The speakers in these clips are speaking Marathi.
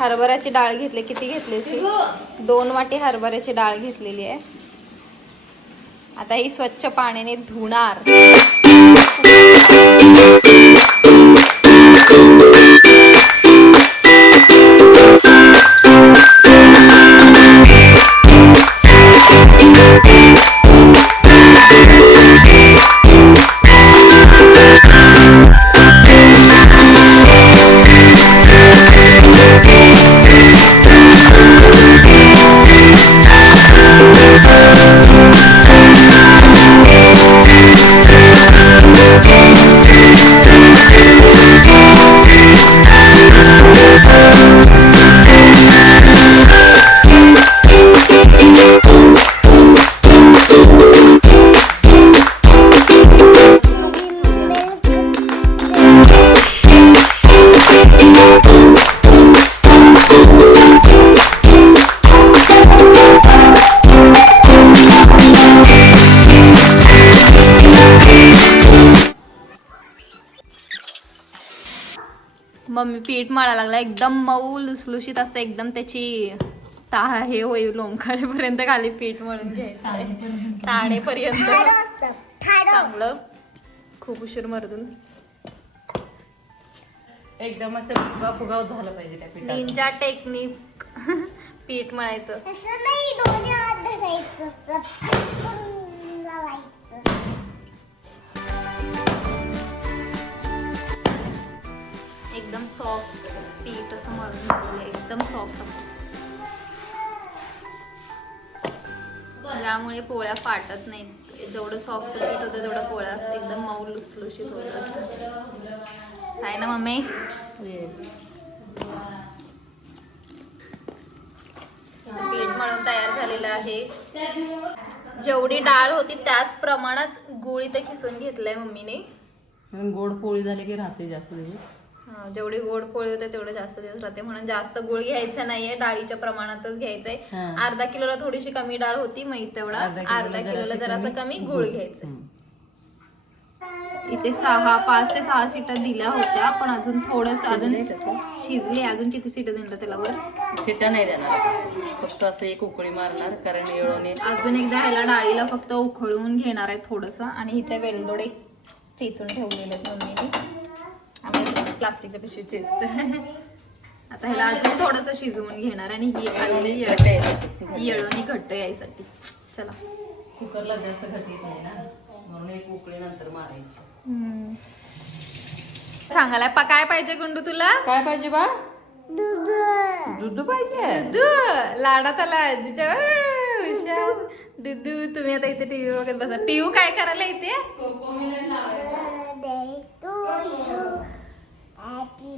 हरभऱ्याची डाळ घेतली. किती घेतली? 2 वाटी हरभऱ्याची डाळ घेतलेली आहे. आता ही स्वच्छ पाण्याने धुणार. मम्मी पीठ मळायला लागला. एकदम मऊ लुसलुशीत असं एकदम त्याची हे होईल लोंबकाळेपर्यंत खाली पीठ मळून घ्यायचं. ताणेपर्यंत चांगलं. खूप उशीर मरदून एकदम असं फुगाव झालं पाहिजे त्या पिठाचं. निंजा टेक्निक पीठ मळायचं. एकदम सॉफ्ट पीठ असं मळून झालेलं आहे. एकदम सॉफ्ट असं. त्यामुळे पोळ्या फाटत नाहीत. जेवढं सॉफ्ट पीठ होतं तेवढं पोळ्या एकदम मऊ लुसलुशीत होतात. आहे ना मम्मी? पीठ मळून तयार झालेलं आहे. जेवढी डाळ होती त्याच प्रमाणात गुळ इथे खिसून घेतलंय मम्मीने. गोड पोळी झाली की राहते जास्त दिवस. जेवढी गोड पोळी होते तेवढे जास्त दिवस राहते. म्हणून जास्त गुळ घ्यायचा नाहीये. डाळीच्या प्रमाणातच घ्यायचंय. अर्धा किलोला थोडीशी कमी डाळ होती माहित तेवढा. अर्धा किलोला जरासं कमी गुळ घ्यायचंय. इथे 5 ते 6 सीटा दिल्या होत्या पण अजून थोडस अजून शिजले. अजून किती सीटा दिल्या त्याला? वर सीटा नाही देणार, फक्त असं एक उकळी मारणार. कारण येळोने अजून एकदा ह्याला डाळीला फक्त उकळून घेणार आहे थोडस. आणि इथे वेलदोडे चेचून ठेवलेले मम्मीने. आम्ही प्लास्टिकच्या पिशवी चेचतो. आता ह्याला अजून थोडस शिजवून घेणार. आणि ही येळोनी घट्ट यायसाठी. चला कुकरला जास्त घट्ट नाही ना, म्हणून एक उकळी नंतर मारायची. सांगायला काय पाहिजे गुंडू तुला? काय पाहिजे बा? दूध पाहिजे. दूध लाडात आला आजीच्या. हुशार दुधू. तुम्ही आता इथे टीव्ही बघत बसा. पिऊ काय करायला इथे?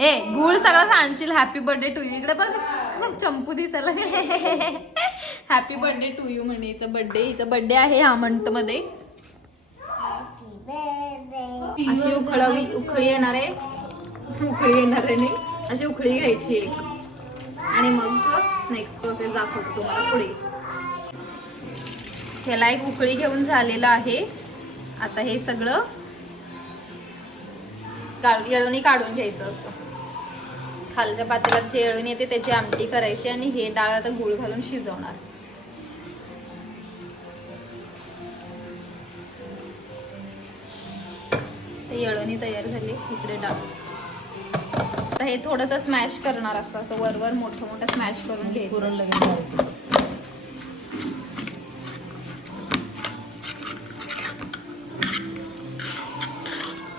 ए गुळ सगळं सांडशील. Happy birthday to you. इकडे बघ चंपू दिसायला. हॅपी बर्थडे टू यू म्हणायचं. बर्थडे हिचा बर्थडे आहे ह्या मंथ मध्ये. अशी उखळी येणार आहे. नाही अशी उखळी घ्यायची एक. आणि मग नेक्स्ट प्रोसेस दाखवतो तुम्हाला पुढे. ह्याला एक उकळी घेऊन झालेलं आहे. आता हे सगळं येळवणी काढून घ्यायचं. असं खालच्या पातेल्यात जे येळवणी येते त्याची आमटी करायची. आणि हे डाळ आता गुळ घालून शिजवणार. येळवणी तयार झाली. इकडे डाळ. आता हे थोडस स्मॅश करणार. असं वर मोठं स्मॅश करून घ्यायचं.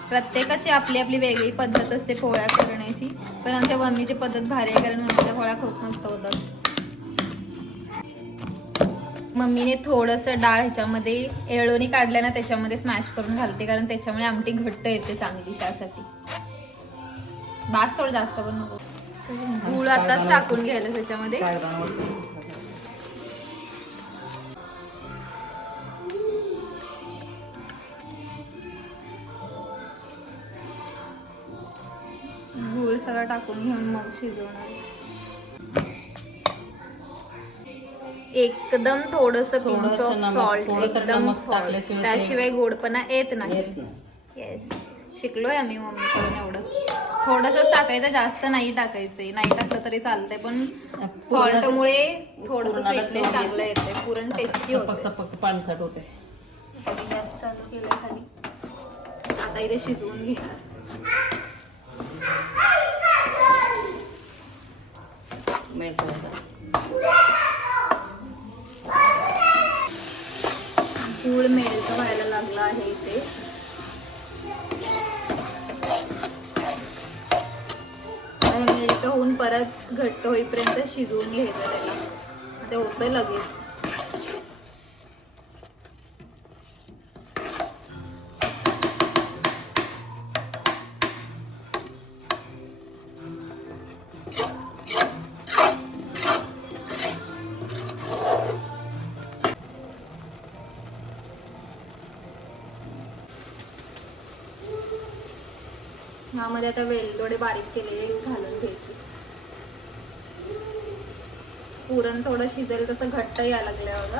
प्रत्येकाची आपली आपली वेगळी पद्धत असते पोळ्या करण्याची. पण आमच्या मम्मीची पद्धत भारी आहे कारण मम्मीच्या पोळ्या खूप मस्त होतात. मम्मीने थोडस डाळ ह्याच्यामध्ये येळवणी काढल्या ना त्याच्यामध्ये स्मॅश करून घालते. कारण त्याच्यामुळे आमटी घट्ट येते चांगली. त्यासाठी बास थोडं जास्त पण नको. गुळ आताच टाकून घ्यायला त्याच्यामध्ये. गुळ सगळं टाकून घेऊन मग शिजवणार. एकदम थोडस पिंच ऑफ सॉल्ट. एकदम त्याशिवाय गोडपणा येत नाही. येस शिकलोय आम्ही मम्मीकडून एवढं. थोडंसंच टाकायचं, जास्त नाही टाकायचंय. नाही टाकलं तरी चालतंय, पण सॉल्टमुळे थोडंसं पुरणाला स्वीटनेस चव चांगलं येतंय. पुरण टेस्टी सपक होतं. सपक पाणचट होते. गॅस चालू केलंय खाली. आता इथे शिजवून घेणार. गूळ मेल्ट व्हायला लागला आहे इथे. मेल्ट होऊन परत घट्ट होईपर्यंत शिजवून घ्यायचं त्याला. ते होतं लगेच. ह्यामध्ये आता वेलदोडे बारीक केलेले घालून घ्यायचे. पुरण थोडं शिजेल तसं घट्ट यायला लागलं बघा.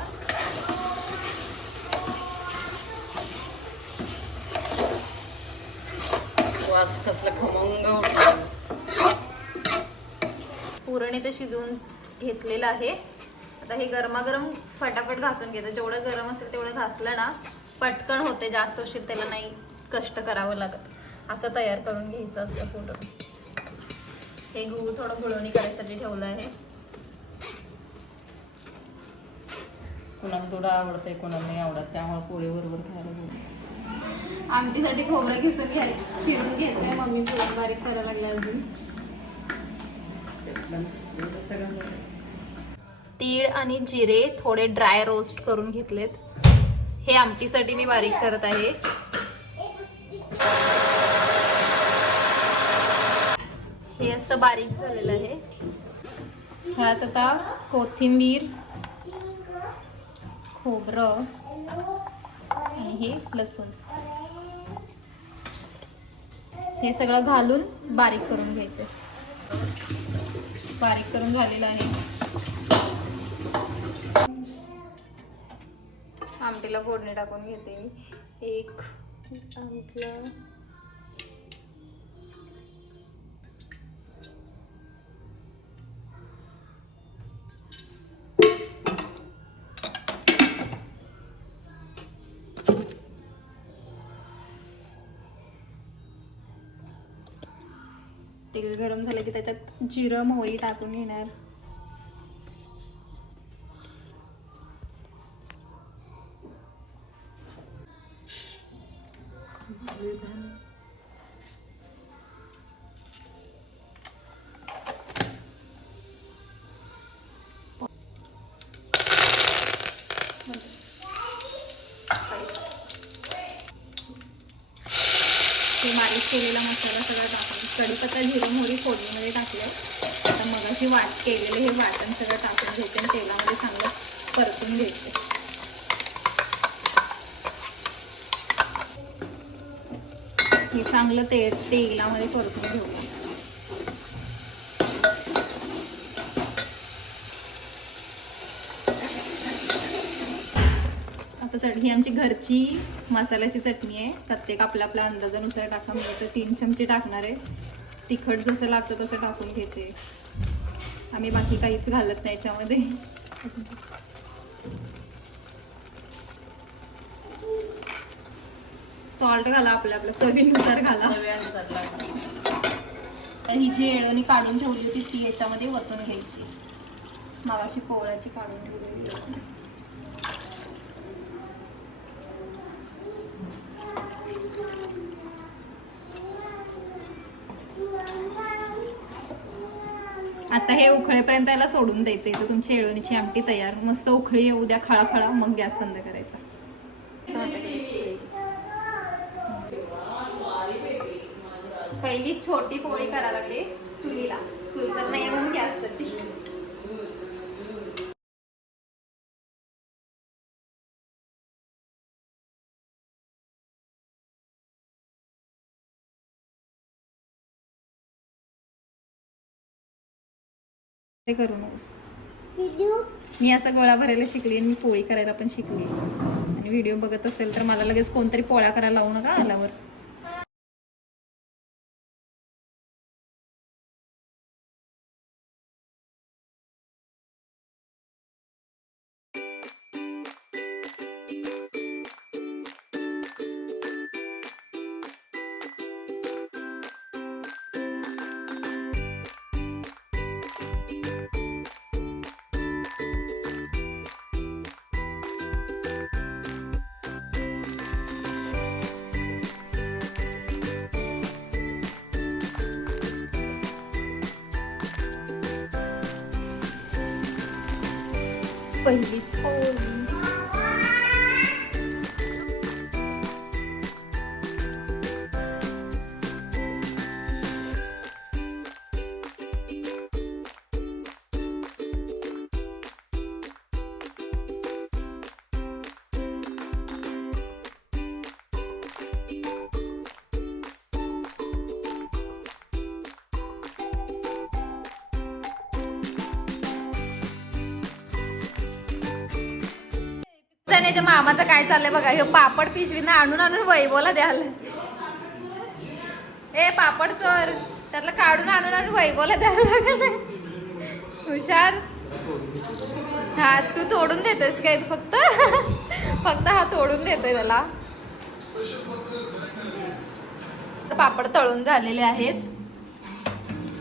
वास कसला खमंग होतो. पुरण इथे शिजवून घेतलेलं आहे. आता हे गरमागरम फटाफट घासून घ्यायचं. जेवढं गरम असेल तेवढं घासलं ना पटकन होते. जास्त उशीर त्याला नाही कष्ट करावं लागत. असं तयार करून घ्यायचं असतं पुरण. हे गूळ थोडं गुळवणी करायसाठी ठेवलं आहे. कोणाला थोडं आवडतंय, कोणाला नाही आवडत, त्यामुळे पोळी बरोबर खायला मिळतं. आमटीसाठी खोबरं चिरून घेतोय. मम्मी पुरण बारीक करायला लागल्या अजून. तीळ आणि जिरे थोडे ड्राय रोस्ट करून घेतलेत. हे आमटीसाठी मी बारीक करत आहे. हे असं बारीक झालेलं आहे. ह्यात आता कोथिंबीर, खोबरं आणि हे लसूण हे सगळं घालून बारीक करून घ्यायचं. बारीक करून झालेलं आहे. आमटीला फोडणी टाकून घेते मी. एक आमटीला तेल गरम झालं की त्याच्यात जिरं मोहरी टाकून घेणार. ते बारीक केलेला मसाला सगळा टाकून कढीपत्ता जिरं मोहरी फोडणीमध्ये टाकलं. आता मगाशी वाट केलेलं हे वाटण सगळं टाकून घ्यायचं आणि तेलामध्ये चांगलं परतून घ्यायचं. हे चांगलं तेलामध्ये परतून घेऊ. आता ही आमची घरची मसाल्याची चटणी आहे. प्रत्येक आपल्या आपल्या अंदाजानुसार टाका. मी तर 3 चमचे टाकणार आहे. तिखट जसं लागतं तसं टाकून घ्यायचे. आम्ही बाकी काहीच घालत नाही याच्यामध्ये. सॉल्ट घाला, आपल्या आपल्या चवीनुसार घाला. ही जी येळवणी काढून ठेवली होती ती याच्यामध्ये वतून घ्यायची. मगाशी पोळ्याची काढून ठेवलेली होती. आता हे उखळेपर्यंत याला सोडून द्यायचं. इथं तुमची येळवणीची आमटी तयार. मस्त उखळी येऊ द्या खळाखळा, मग गॅस बंद करायचा. पहिली छोटी पोळी करायला लागली चुलीला. चूल तर नाही म्हणून गॅससाठी. ते करू नकोस. मी असं गोळा भरायला शिकली आणि मी पोळी करायला पण शिकली. आणि व्हिडिओ बघत असेल तर मला लगेच कोणतरी पोळ्या करायला लावू नका आल्यावर. पहिली होळी. त्याच्या मामाचं काय चाललंय बघा. हे पापड पिशवीनं आणून आणून वैभवला द्याल. ए पापड चोर, त्यातलं काढून आणून आणून वैभवला द्यायला लागलं. हुशार. हा तू तोडून देतोयस काय फक्त फक्त हा तोडून देतोय त्याला. पापड तळून झालेले आहेत.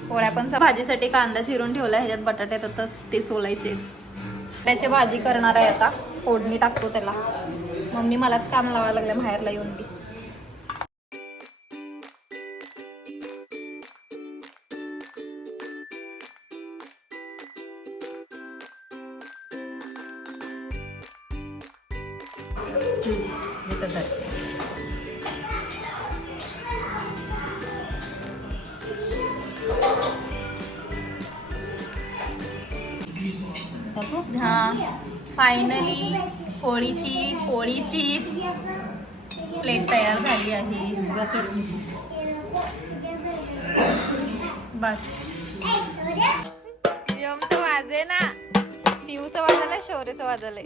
पोळ्या पण भाजीसाठी कांदा चिरून ठेवला. ह्याच्यात बटाटे येतात ते सोलायचे. त्याची भाजी करणार आहे आता. फोडणी टाकतो त्याला. मम्मी मलाच काम लावायला लागले बाहेरला येऊन बी. हा फायनली पोळीची प्लेट तयार झाली आहे. बस यमचं वाजे ना, पिऊचं वाजलंय, शौर्यचं वाजलंय.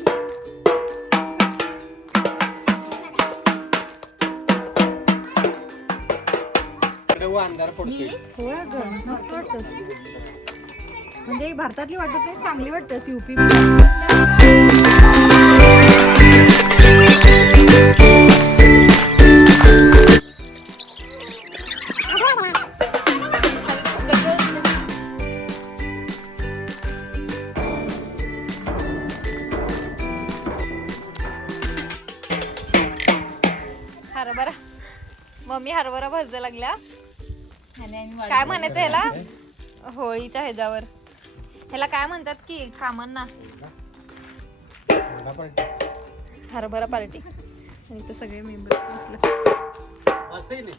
अंधार पडतोय. मस्त वाटतं. म्हणजे भारतातली वाटत नाही, चांगली वाटतं यूपी. हरभरा मम्मी हरभरा भाजायला लागल्या. काय म्हणायचं ह्याला होळीच्या ह्याच्यावर? ह्याला काय म्हणतात की कामांना? हरभरा पार्टी. आणि इथे सगळे मेंबर बसले.